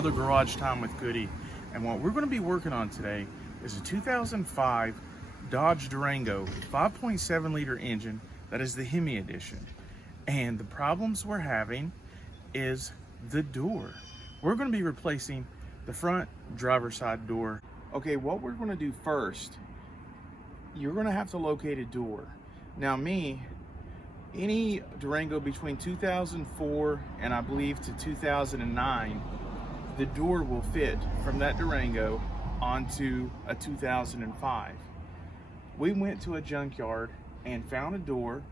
another Garage Time with Goody. And what we're going to be working on today is a 2005 Dodge Durango 5.7 liter engine that is the Hemi edition. And the problems we're having is the door. We're going to be replacing the front driver's side door. Okay, what we're going to do first, you're going to have to locate a door. Now any Durango between 2004 and I believe to 2009, the door will fit from that Durango onto a 2005. We went to a junkyard and found a door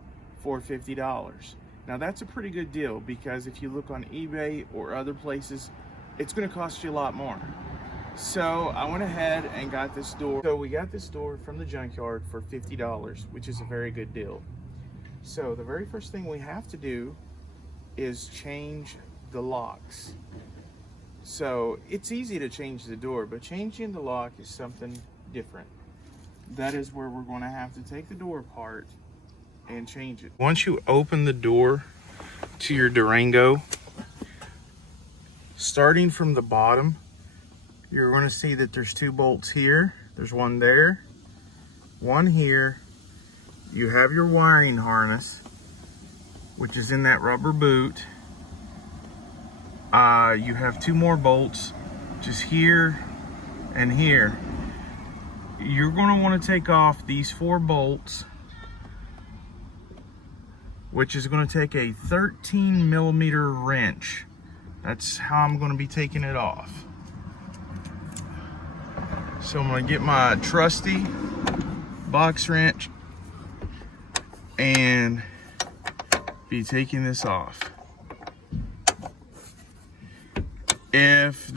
for $50. Now that's a pretty good deal, because if you look on eBay or other places, it's going to cost you a lot more. So I went ahead and got this door. So we got this door from the junkyard for $50, which is a very good deal. So the very first thing we have to do is change the locks. So it's easy to change the door, but changing the lock is something different. That is where we're going to have to take the door apart and change it. Once you open the door to your Durango, starting from the bottom, you're going to see that there's two bolts here. There's one there, one here. You have your wiring harness, which is in that rubber boot. You have two more bolts just here and here. You're going to want to take off these 4 bolts, which is going to take a 13mm wrench. That's how I'm going to be taking it off. So I'm going to get my trusty box wrench and be taking this off. If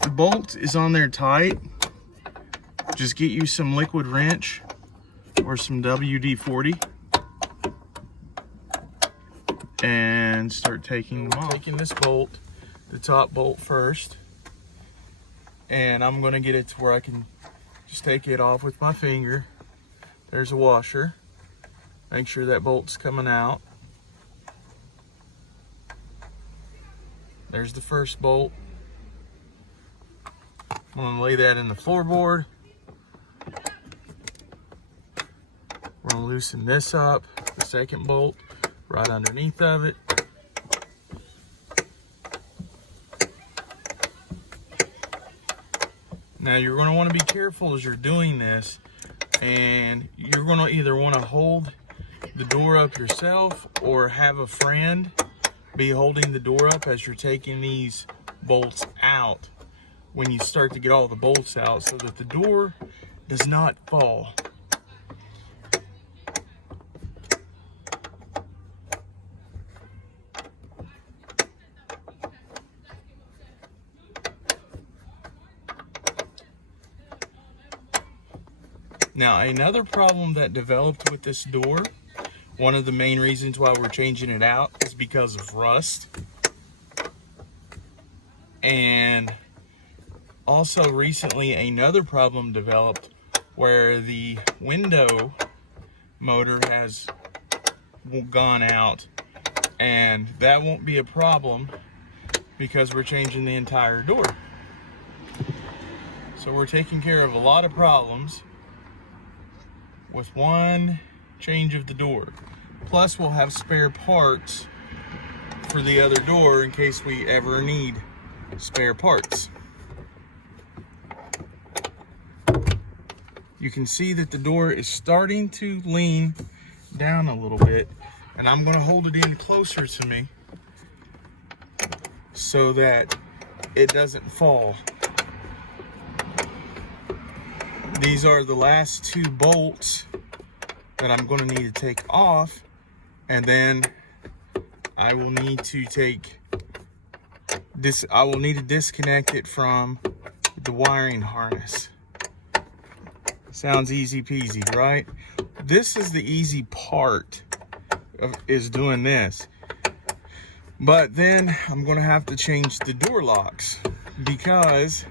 the bolt is on there tight, just get you some liquid wrench or some WD-40 and start taking them off. Taking this bolt, the top bolt first, and I'm going to get it to where I can just take it off with my finger. There's a washer. Make sure that bolt's coming out. There's the first bolt. I'm going to lay that in the floorboard. We're going to loosen this up, the second bolt, right underneath of it. Now you're going to want to be careful as you're doing this, and you're going to either want to hold the door up yourself or have a friend be holding the door up as you're taking these bolts out when you start to get all the bolts out, so that the door does not fall. Now, another problem that developed with this door, one of the main reasons why we're changing it out, is because of rust. And also recently another problem developed where the window motor has gone out, and that won't be a problem because we're changing the entire door. So we're taking care of a lot of problems with one change of the door. Plus we'll have spare parts for the other door in case we ever need spare parts. You can see that the door is starting to lean down a little bit, and I'm going to hold it in closer to me so that it doesn't fall. These are the last 2 bolts that I'm going to need to take off, and then I will need to take this. I will need to disconnect it from the wiring harness. Sounds easy peasy, right? This is the easy part is doing this. But then I'm going to have to change the door locks, because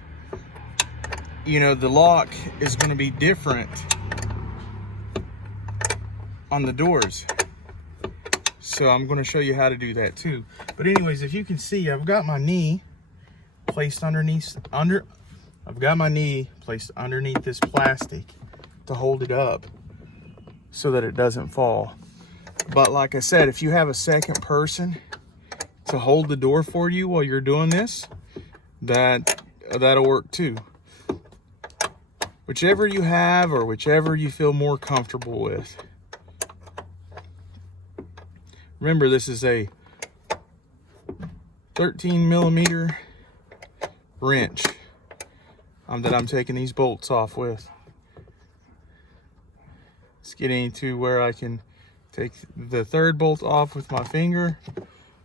you know the lock is going to be different on the doors. So I'm going to show you how to do that too. But anyways, if you can see, I've got my knee placed I've got my knee placed underneath this plastic to hold it up so that it doesn't fall. But like I said, if you have a second person to hold the door for you while you're doing this, that'll work too. Whichever you have or whichever you feel more comfortable with. Remember, this is a 13mm wrench that I'm taking these bolts off with. It's getting to where I can take the third bolt off with my finger.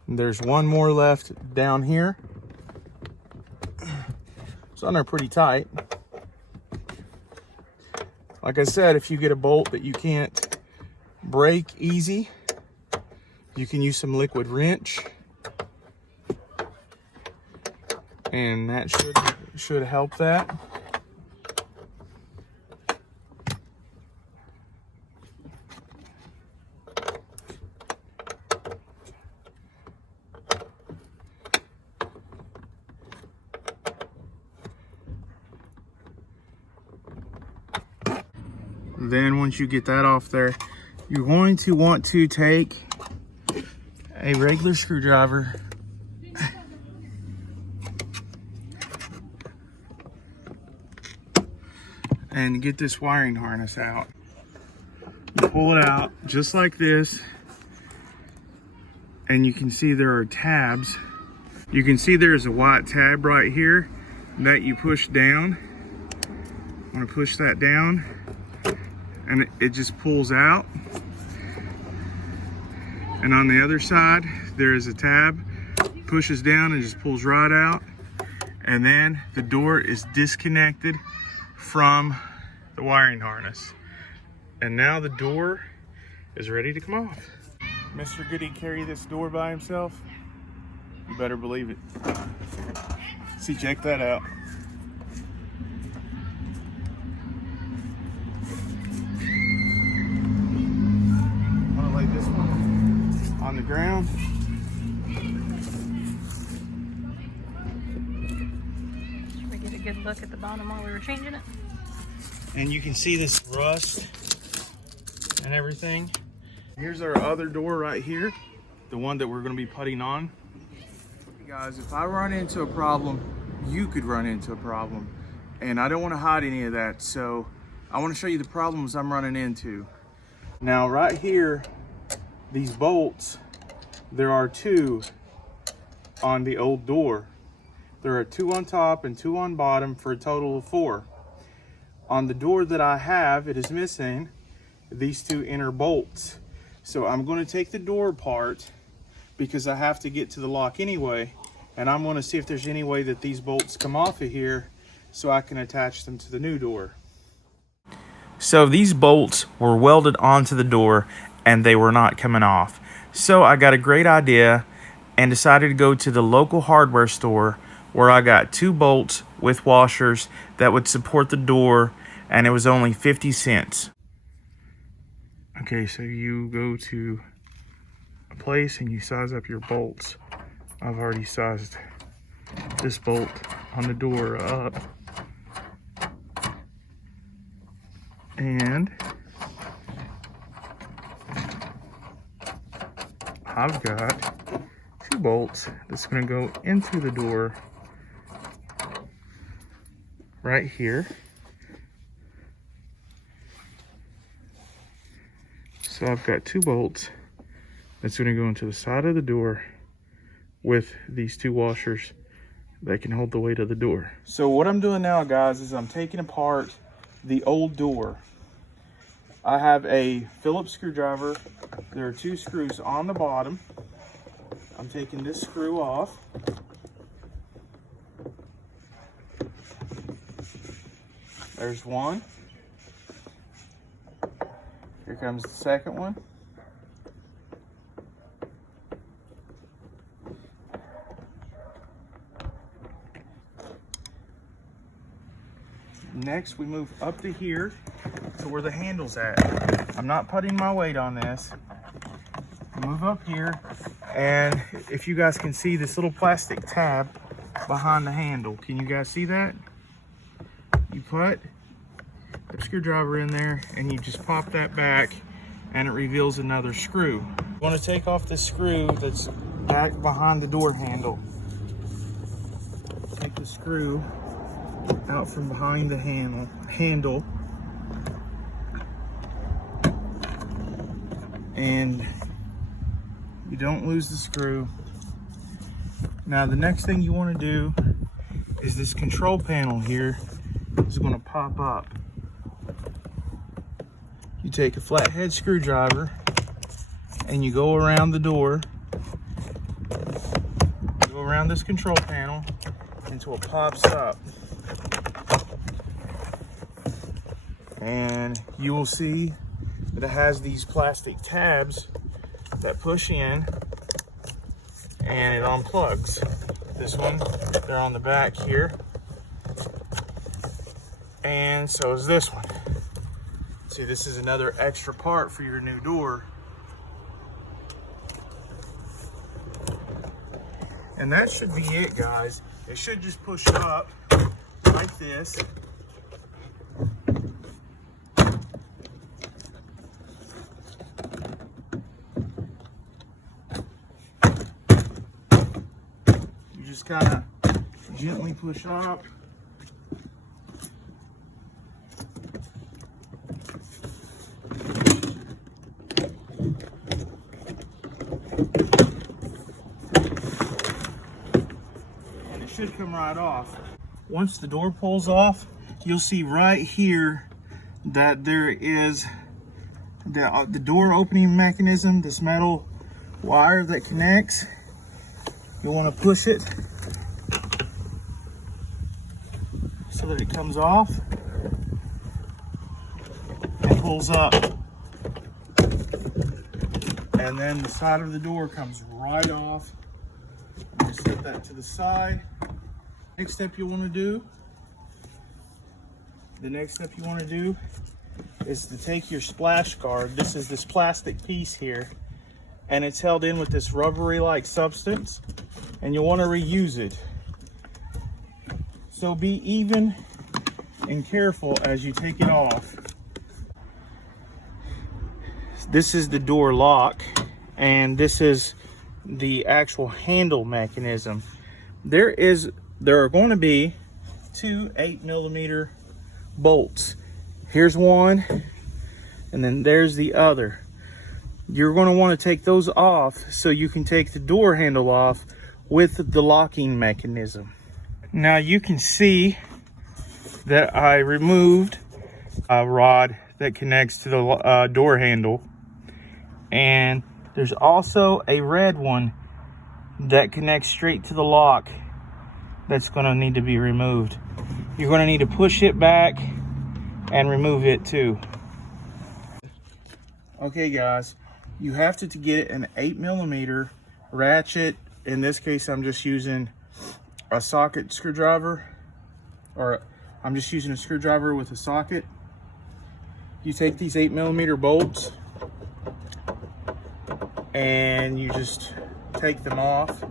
And there's one more left down here. It's on there pretty tight. Like I said, if you get a bolt that you can't break easy, you can use some liquid wrench, and that should help that. Then once you get that off there, you're going to want to take a regular screwdriver and get this wiring harness out. You pull it out just like this, and you can see there are tabs. You can see there's a white tab right here that you push down. I'm gonna push that down, and it just pulls out. And on the other side, there is a tab, pushes down and just pulls right out. And then the door is disconnected from the wiring harness. And now the door is ready to come off. Mr. Goody carry this door by himself? You better believe it. See, check that out. I'm gonna lay this one on the ground. We get a good look at the bottom while we were changing it. And you can see this rust and everything. Here's our other door right here, the one that we're going to be putting on. Hey guys, if I run into a problem, you could run into a problem. And I don't want to hide any of that, so I want to show you the problems I'm running into. Now right here, these bolts, there are 2 on the old door. There are 2 on top and 2 on bottom for a total of 4. On the door that I have, it is missing these 2 inner bolts. So I'm going to take the door apart because I have to get to the lock anyway, and I'm going to see if there's any way that these bolts come off of here so I can attach them to the new door. So these bolts were welded onto the door and they were not coming off. So I got a great idea and decided to go to the local hardware store where I got 2 bolts with washers that would support the door, and it was only 50 cents. Okay, so you go to a place and you size up your bolts. I've already sized this bolt on the door up. And I've got 2 bolts that's going to go into the door right here. So I've got 2 bolts that's going to go into the side of the door with these 2 washers that can hold the weight of the door. So what I'm doing now, guys, is I'm taking apart the old door. I have a Phillips screwdriver. There are 2 screws on the bottom. I'm taking this screw off. There's one. Here comes the second one. Next, we move up to here to where the handle's at. I'm not putting my weight on this. Move up here, and if you guys can see this little plastic tab behind the handle. Can you guys see that? You put the screwdriver in there and you just pop that back and it reveals another screw. You want to take off the screw that's back behind the door handle. Take the screw out from behind the handle and you don't lose the screw. Now the next thing you want to do is this control panel here is going to pop up. You take a flathead screwdriver and you go around the door, go around this control panel until it pops up. And you will see that it has these plastic tabs that push in and it unplugs. This one, they're on the back here. And so is this one. See, this is another extra part for your new door. And that should be it, guys. It should just push up like this. You just kind of gently push up. Should come right off. Once the door pulls off, you'll see right here that there is the door opening mechanism, this metal wire that connects. You'll want to push it so that it comes off and pulls up. And then the side of the door comes right off. Just set that to the side. Next step you want to do, is to take your splash guard. This is this plastic piece here, and it's held in with this rubbery like substance, and you'll want to reuse it. So be even and careful as you take it off. This is the door lock, and this is the actual handle mechanism. There are going to be two 8mm bolts. Here's one, and then there's the other. You're going to want to take those off so you can take the door handle off with the locking mechanism. Now you can see that I removed a rod that connects to the door handle, and there's also a red one that connects straight to the lock that's going to need to be removed. You're going to need to push it back and remove it too. Okay guys, you have to get an 8mm ratchet. In this case, I'm just using a socket screwdriver, or I'm just using a screwdriver with a socket. You take these 8mm bolts and you just take them off.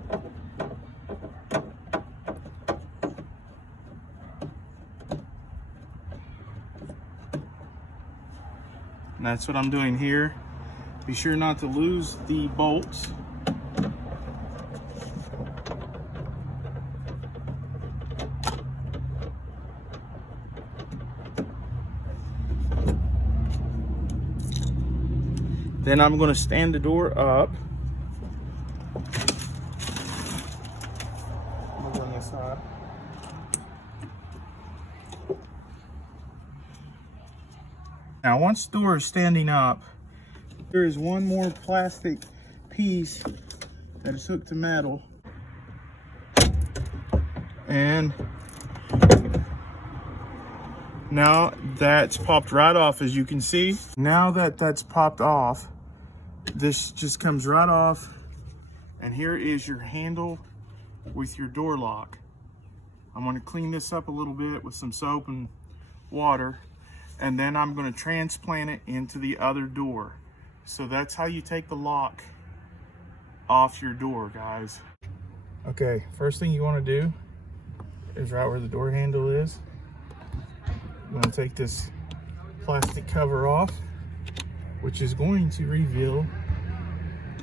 And that's what I'm doing here. Be sure not to lose the bolts. Then I'm going to stand the door up. Move on this side. Now, once the door is standing up, there is one more plastic piece that is hooked to metal. And now that's popped right off, as you can see. Now that that's popped off, this just comes right off. And here is your handle with your door lock. I'm going to clean this up a little bit with some soap and water, and then I'm going to transplant it into the other door. So that's how you take the lock off your door, guys. Okay, first thing you want to do is right where the door handle is. I'm going to take this plastic cover off, which is going to reveal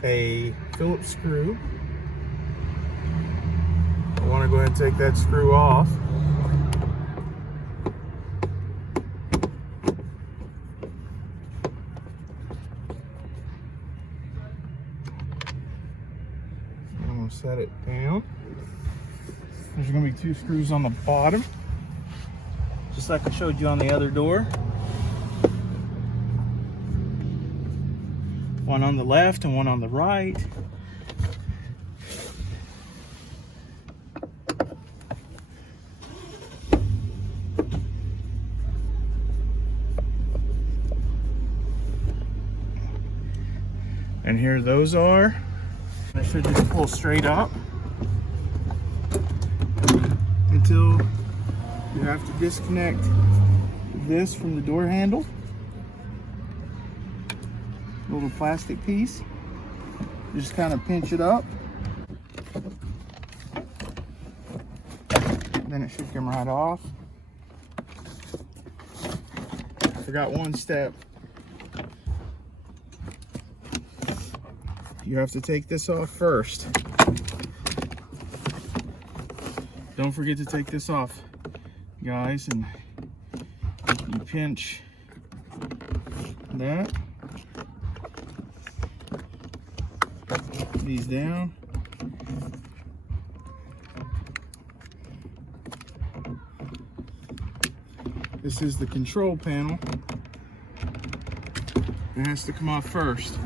a Phillips screw. I want to go ahead and take that screw off. I'm going to set it down. There's going to be 2 screws on the bottom, just like I showed you on the other door. One on the left and one on the right. And here those are. I should just pull straight up until you have to disconnect this from the door handle. Little plastic piece. Just kind of pinch it up. Then it should come right off. I forgot one step. You have to take this off first. Don't forget to take this off, guys, and you pinch that. These down. This is the control panel. It has to come off first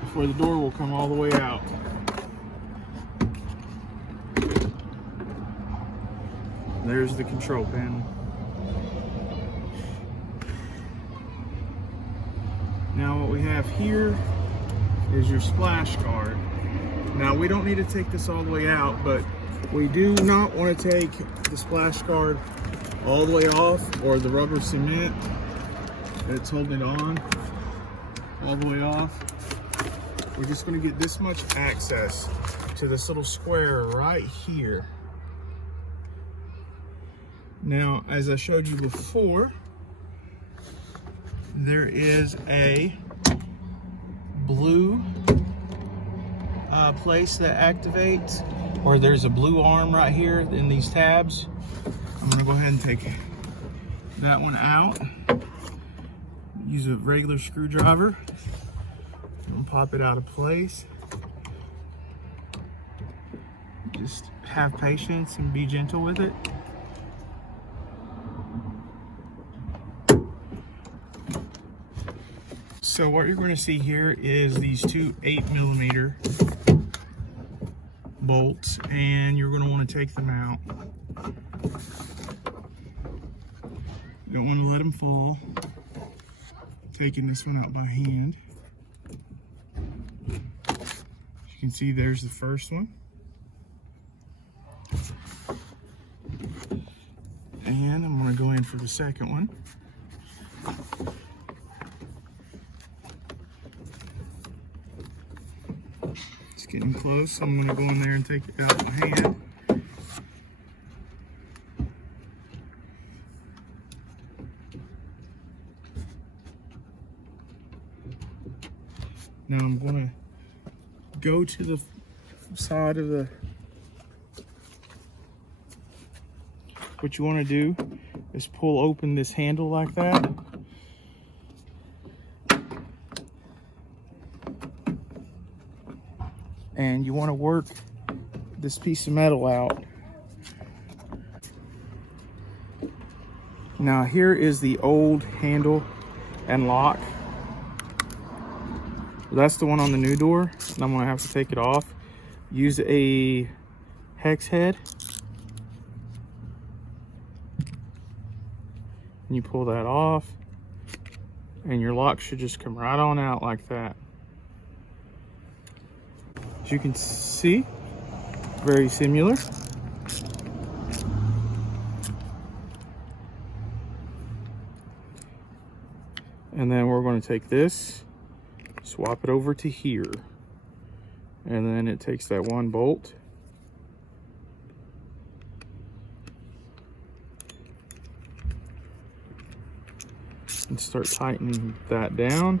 before the door will come all the way out. There's the control panel. Now what we have here is your splash guard. Now we don't need to take this all the way out, but we do not want to take the splash guard all the way off, or the rubber cement that's holding it on all the way off. We're just going to get this much access to this little square right here. Now, as I showed you before, there is a blue place that activates, or there's a blue arm right here in these tabs. I'm going to go ahead and take that one out. Use a regular screwdriver and pop it out of place. Just have patience and be gentle with it. So what you're going to see here is these 2 8mm bolts, and you're going to want to take them out. You don't want to let them fall. Taking this one out by hand. As you can see, there's the first one. And I'm going to go in for the second one. It's getting close, so I'm going to go in there and take it out by hand. Now I'm going to go to the side of the... What you want to do is pull open this handle like that. And you want to work this piece of metal out. Now here is the old handle and lock. That's the one on the new door, and I'm gonna have to take it off. Use a hex head. And you pull that off, and your lock should just come right on out like that. As you can see, very similar. And then we're going to take this, swap it over to here, and then it takes that one bolt and start tightening that down.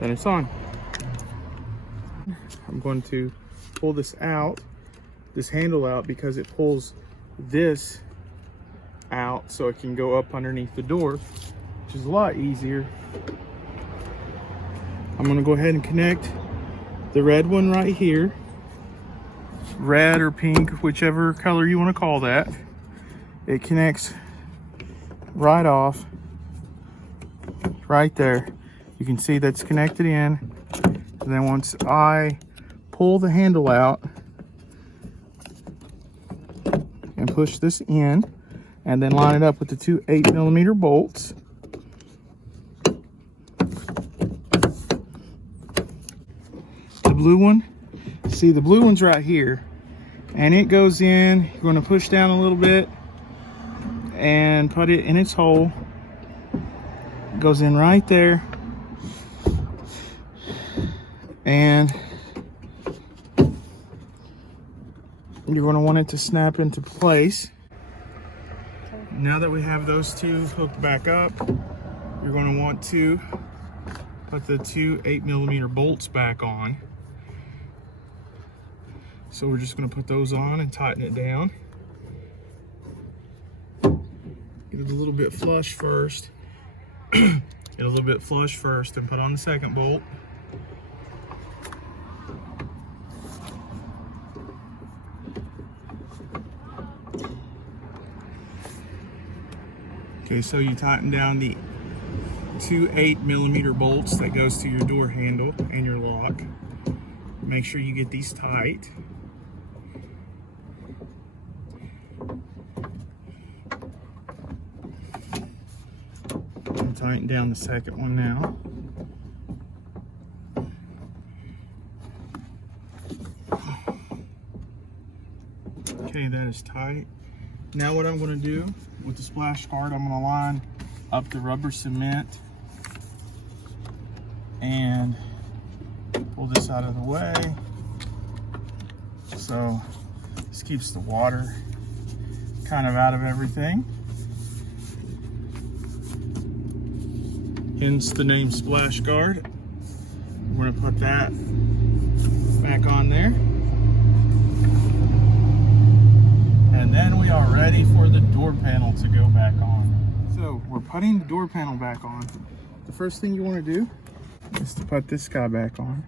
Then it's on. I'm going to pull this out, this handle out, because it pulls this out so it can go up underneath the door, which is a lot easier. I'm going to go ahead and connect the red one right here. Red or pink, whichever color you want to call that. It connects right off, right there. You can see that's connected in. And then once I pull the handle out and push this in, and then line it up with the two 8mm bolts, the blue one, see the blue one's right here, and it goes in. You're going to push down a little bit and put it in its hole. It goes in right there, and you're going to want it to snap into place. Now that we have those two hooked back up, you're going to want to put the two 8mm bolts back on. So we're just going to put those on and tighten it down. Get it a little bit flush first. Get a little bit flush first and put on the second bolt. Okay, so you tighten down the two 8mm bolts that goes to your door handle and your lock. Make sure you get these tight. And tighten down the second one now. Okay, that is tight. Now what I'm going to do with the splash guard, I'm going to line up the rubber cement and pull this out of the way. So this keeps the water kind of out of everything. Hence the name splash guard. We're going to put that back on there. And then we are ready for the door panel to go back on. So we're putting the door panel back on. The first thing you want to do is to put this guy back on.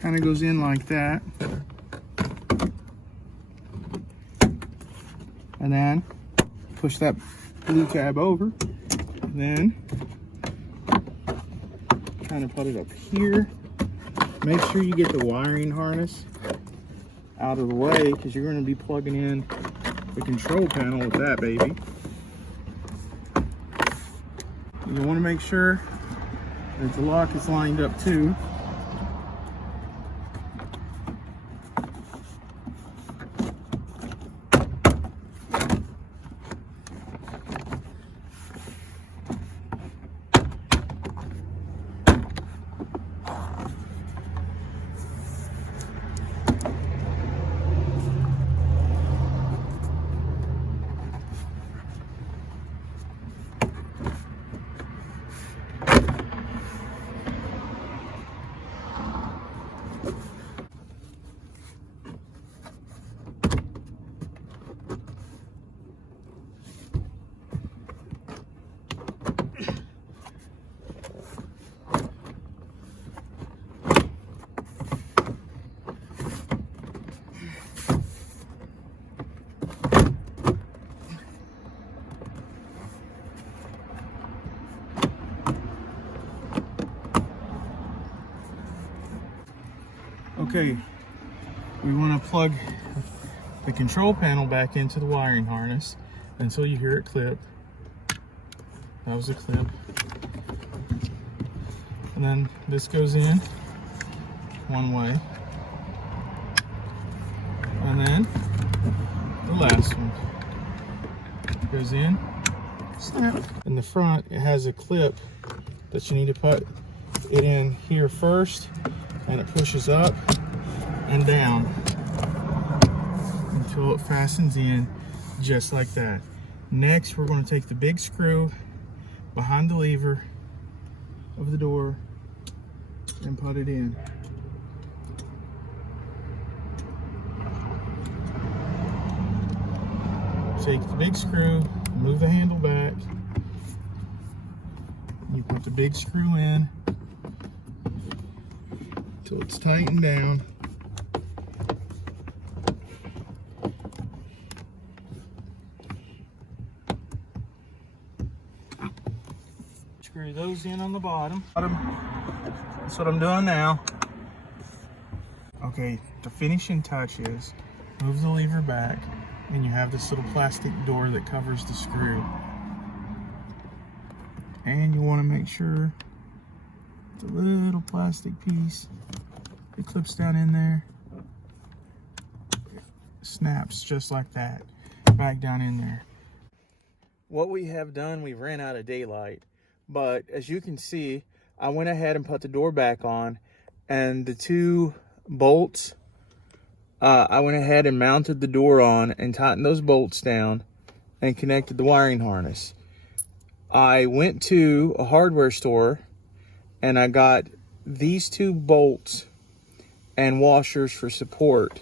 Kind of goes in like that. And then push that blue tab over. And then kind of put it up here. Make sure you get the wiring harness out of the way, because you're going to be plugging in the control panel with that baby. You want to make sure that the lock is lined up too. Okay, we want to plug the control panel back into the wiring harness until you hear it clip. That was a clip. And then this goes in one way. And then the last one goes in, snap. In the front, it has a clip that you need to put it in here first, and it pushes up and down till it fastens in just like that. Next, we're going to take the big screw behind the lever of the door and put it in. Take the big screw, move the handle back. You put the big screw in till it's tightened down. Screw those in on the bottom. That's what I'm doing now. Okay, the finishing touch is move the lever back, and you have this little plastic door that covers the screw. And you want to make sure the little plastic piece, it clips down in there, snaps just like that, back down in there. What we have done, we ran out of daylight, but as you can see, I went ahead and put the door back on, and the two bolts, I went ahead and mounted the door on and tightened those bolts down and connected the wiring harness. I went to a hardware store and I got these two bolts and washers for support.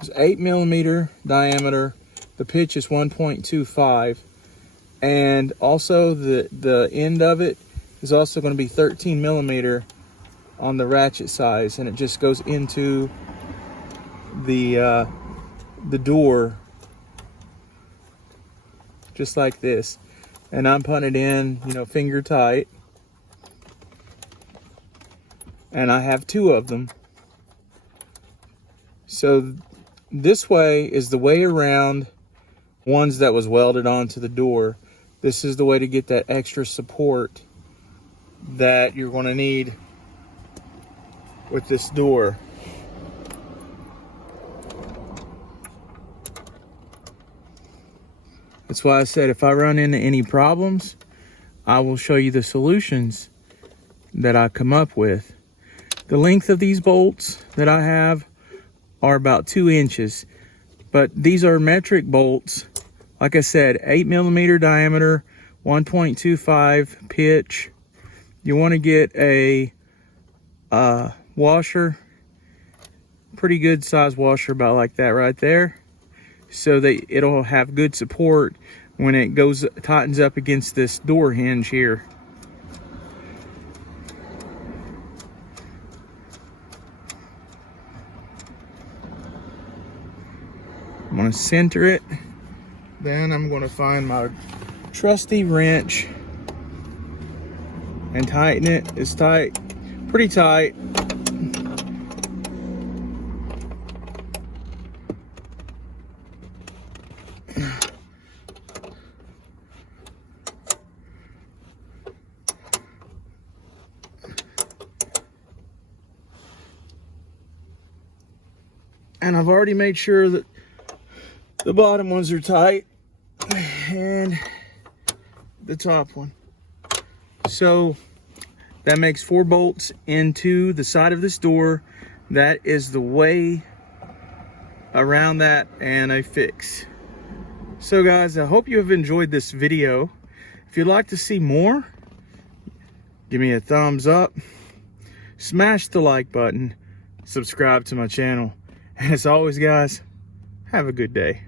It's 8mm diameter. The pitch is 1.25, and also the end of it is also going to be 13mm on the ratchet size, and it just goes into the door just like this. And I'm putting it in, you know, finger tight, and I have two of them. So this way is the way around ones that was welded onto the door. This is the way to get that extra support that you're going to need with this door. That's why I said if I run into any problems, I will show you the solutions that I come up with. The length of these bolts that I have are about 2 inches, but these are metric bolts. Like I said, 8mm diameter, 1.25 pitch. You want to get a washer, pretty good size washer, about like that right there, so that it'll have good support when it tightens up against this door hinge here. I'm going to center it. Then I'm going to find my trusty wrench and tighten it. It's tight, pretty tight. And I've already made sure that the bottom ones are tight and the top one. So that makes 4 bolts into the side of this door. That is the way around that and a fix. So guys, I hope you have enjoyed this video. If you'd like to see more, give me a thumbs up, smash the like button, subscribe to my channel. And as always, guys, have a good day.